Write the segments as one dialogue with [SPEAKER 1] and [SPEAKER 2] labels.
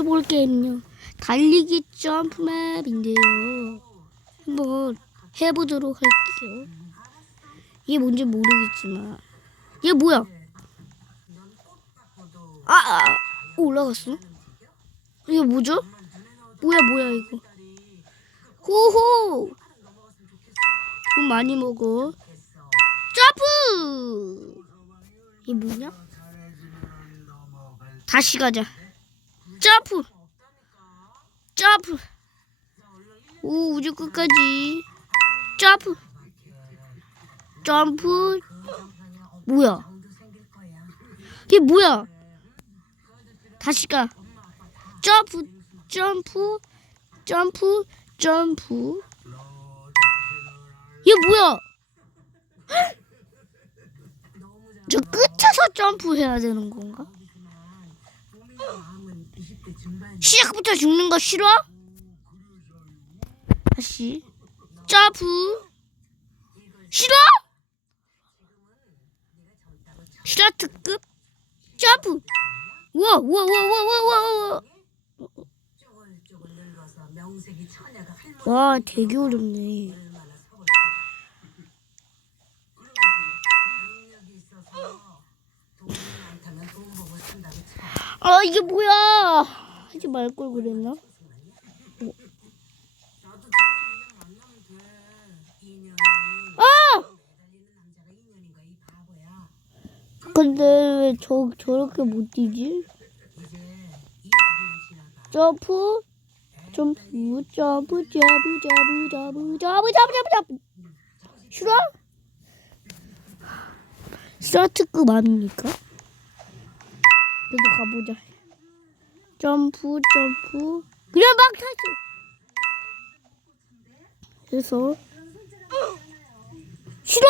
[SPEAKER 1] 해볼 게임요. 달리기 점프맵인데요. 한번 해보도록 할게요. 이게 뭔지 모르겠지만. 얘 뭐야? 아, 아, 어, 올라갔어? 이게 뭐죠? 뭐야, 뭐야, 이거. 호호! 돈 많이 먹어. 점프! 이게 뭐냐? 다시 가자. 점프! 점프! 오, 우주 끝까지. 점프! 점프! 뭐야? 이게 뭐야? 다시 가. 점프, 점프, 점프, 점프. 이게 뭐야? 저 끝에서 점프해야 되는 건가? 시작부터 죽는 거 싫어? 다시. 점프 싫어? 싫어 특급? 점프 우와 우와 우와 우와 우와 우와 와 되게 어렵네 아 이게 뭐야? 하지 말 걸 그랬나? 아! 근데 왜 저 저렇게 못 뛰지?
[SPEAKER 2] 이제 20년 지나가
[SPEAKER 1] 점프? 점프? 점프? 점프? 점프? 점프? 점프? 점프? 점프? 점프! 싫어? 스타트급 아닙니까? 그래도 가보자. 점프 점프. 그냥 막 타지. 그래서. 싫어?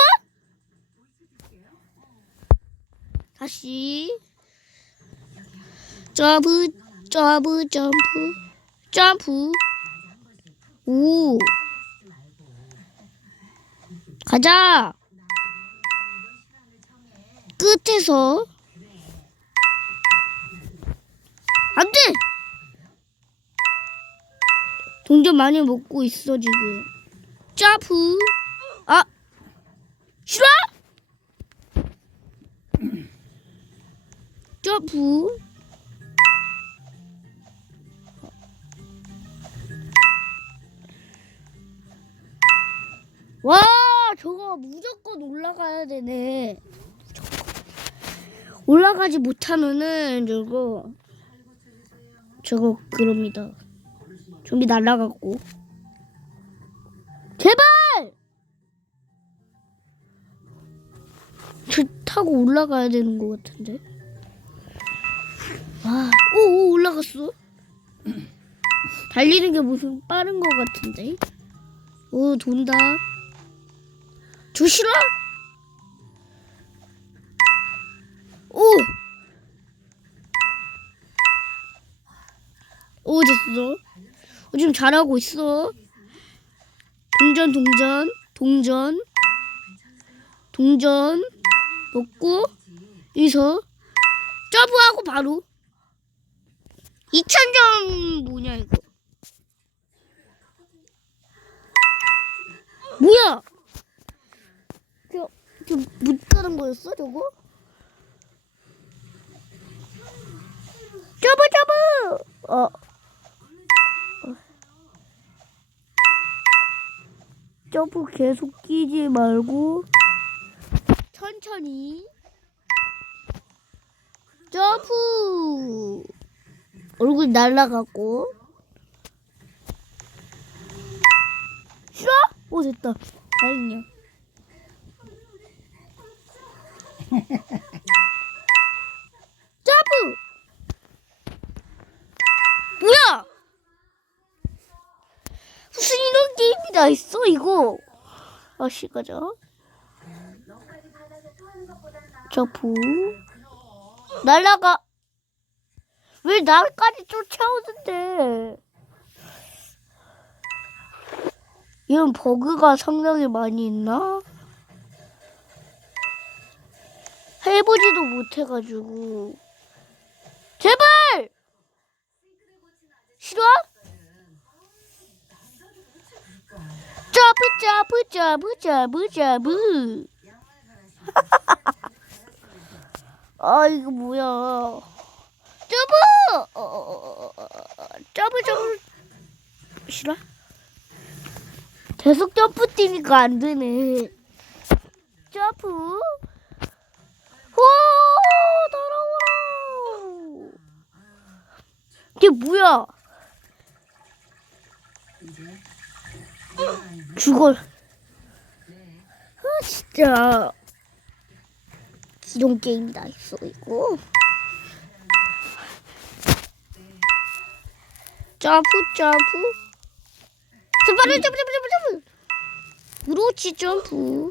[SPEAKER 1] 다시. 점프 점프 점프. 점프. 오. 가자. 끝에서 안 돼! 동전 많이 먹고 있어 지금. 점프 아! 싫어? 점프 와 저거 무조건 올라가야 되네. 올라가지 못하면은 저거 저거 그럽니다. 좀비 날라갔고. 제발! 저 타고 올라가야 되는 것 같은데. 와, 오, 오 올라갔어. 달리는 게 무슨 빠른 것 같은데? 오 돈다. 저 싫어? 지금 잘하고 있어. 동전 동전 동전. 동전 먹고 여기서 점프하고 바로. 2000점 뭐냐 이거? 뭐야? 저, 저못 가는 거였어 저거? 점프 점프! 어. 점프 계속 끼지 말고. 천천히. 점프. 얼굴 날라갔고. 싫어? 오 됐다. 다행이야 게임이 다 있어 이거. 아씨 가자. 점프 날라가. 왜 나까지 쫓아오는데? 이런 버그가 상당히 많이 있나? 해보지도 못해가지고. 제발! 싫어? 점프 점프 점프 점프 점프 아 이거 뭐야. 점프 어, 어, 어, 어, 어, 점프 싫어? 계속 점프 뛰니까 안 되네. 점프 오 날아오라. 이게 뭐야 죽어. 아 진짜. 이런 게임 다 있어 이거. 점프 점프. 점프 점프 점프 점프. 그렇지 점프.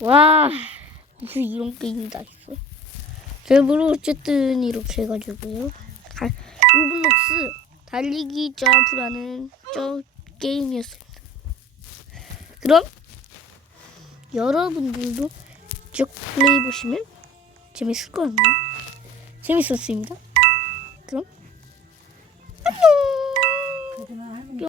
[SPEAKER 1] 와 무슨 이런 게임이 다 있어? 자, 뭐 어쨌든 이렇게 해가지고요. 다, 로블록스 달리기 점프라는 저 게임이었습니다. 그럼 여러분들도 쭉 플레이 보시면 재밌을 거예요. 재밌었습니다. 그럼